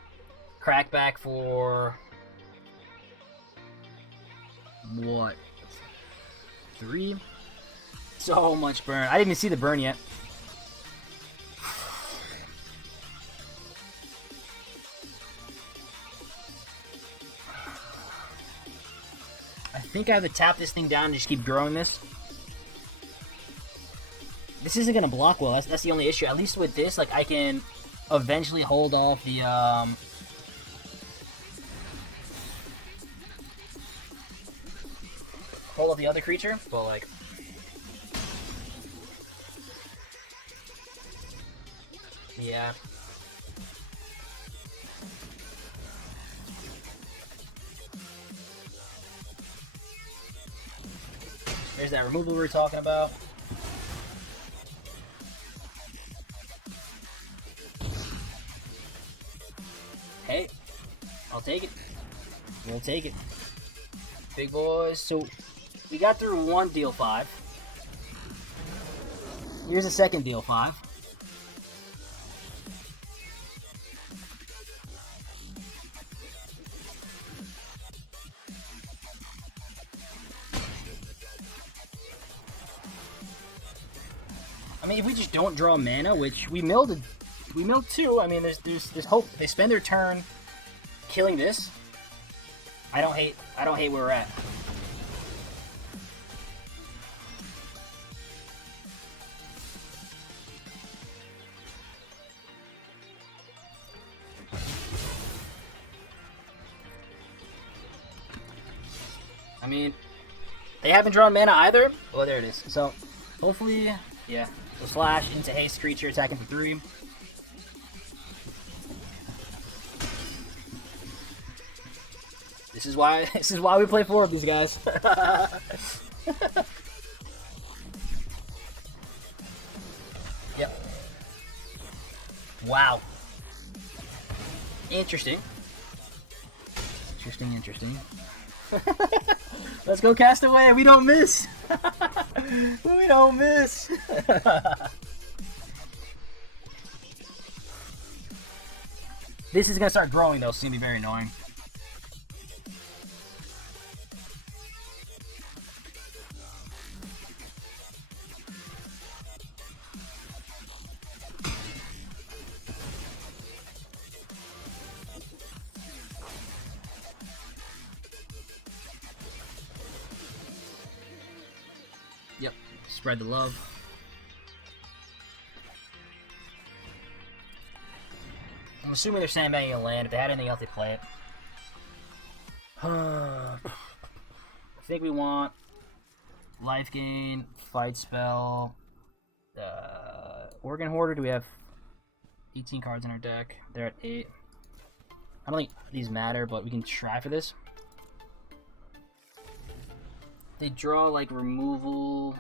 Crackback for... What? 3? So much burn. I didn't even see the burn yet. I think I have to tap this thing down and just keep growing this. This isn't going to block well. That's the only issue. At least with this, like, I can eventually hold off the, hold off the other creature, but, like... Yeah. There's that removal we were talking about. Hey, I'll take it. We'll take it. Big boys. So, we got through one deal 5. Here's a second deal 5. I mean, if we just don't draw mana, which we milled 2. I mean, there's hope. They spend their turn killing this. I don't hate where we're at. mean, they haven't drawn mana either. Oh, there it is. So, hopefully, yeah. So slash into haste creature, attacking for 3. This is why we play 4 of these guys. Yep. Wow. Interesting. Interesting. Let's go Castaway. We don't miss. We don't miss. This is gonna start growing though, so it's gonna be very annoying. Yep, spread the love. I'm assuming they're sandbagging a land. If they had anything else, they play it. I think we want life gain, fight spell, Organ Hoarder. Do we have 18 cards in our deck? They're at 8. I don't think these matter, but we can try for this. They draw like removal.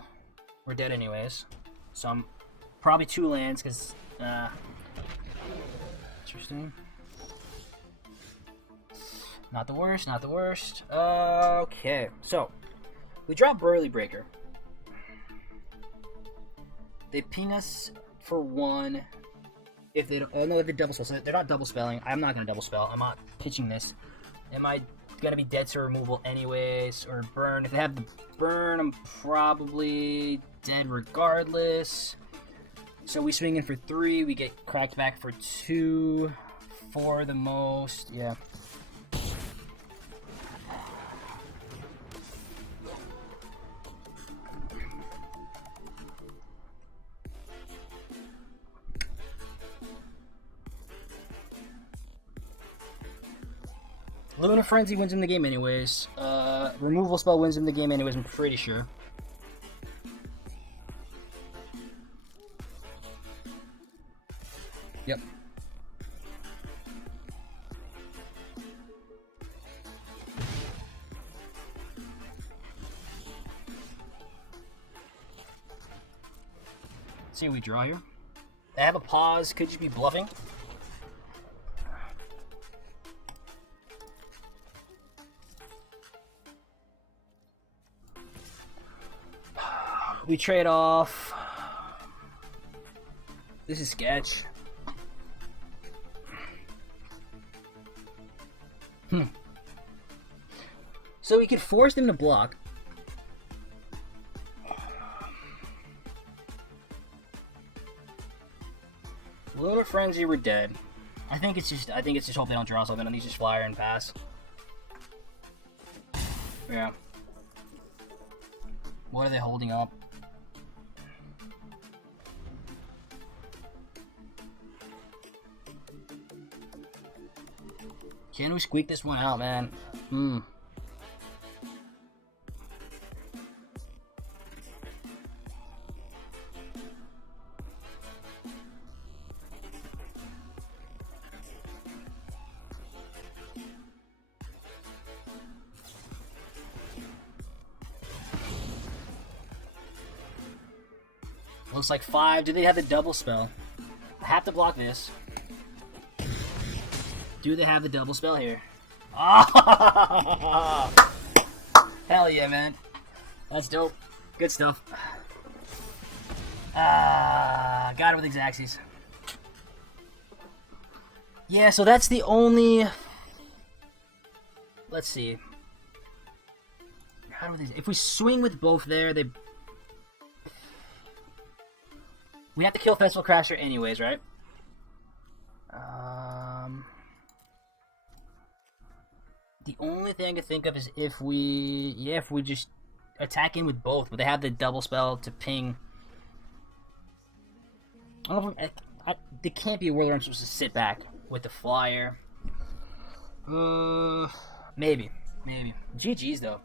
We're dead anyways. So I'm probably 2 lands because interesting. Not the worst, not the worst. Okay, so we drop Burly Breaker. They ping us for 1 if they don't. Oh no, they're double spell. So they're not double spelling. I'm not gonna double spell. I'm not pitching this. Am I gonna be dead to removal anyways, or burn? If they have the burn, I'm probably dead regardless. So we swing in for 3, we get cracked back for 2, 4 the most, yeah. Luna Frenzy wins him the game anyways. Removal spell wins him the game anyways, I'm pretty sure. Yep. Let's see what we draw here. They have a pause. Could you be bluffing? We trade off. This is sketch. So we could force them to block. Lunar Frenzy, we're dead. I think it's just hope they don't draw something and these just flyer and pass. Yeah. What are they holding up? Can we squeak this one out, man? Looks like 5. Do they have the double spell? I have to block this. Do they have the double spell here? Oh! Hell yeah, man. That's dope. Good stuff. Got it with Xaxes. Yeah, so that's the only... Let's see. How do these... If we swing with both there, they... We have to kill Festival Crasher anyways, right? The only thing I can think of is if we just attack in with both, but they have the double spell to ping. I don't know if there can't be a world where I'm supposed to sit back with the flyer. Maybe. GG's though.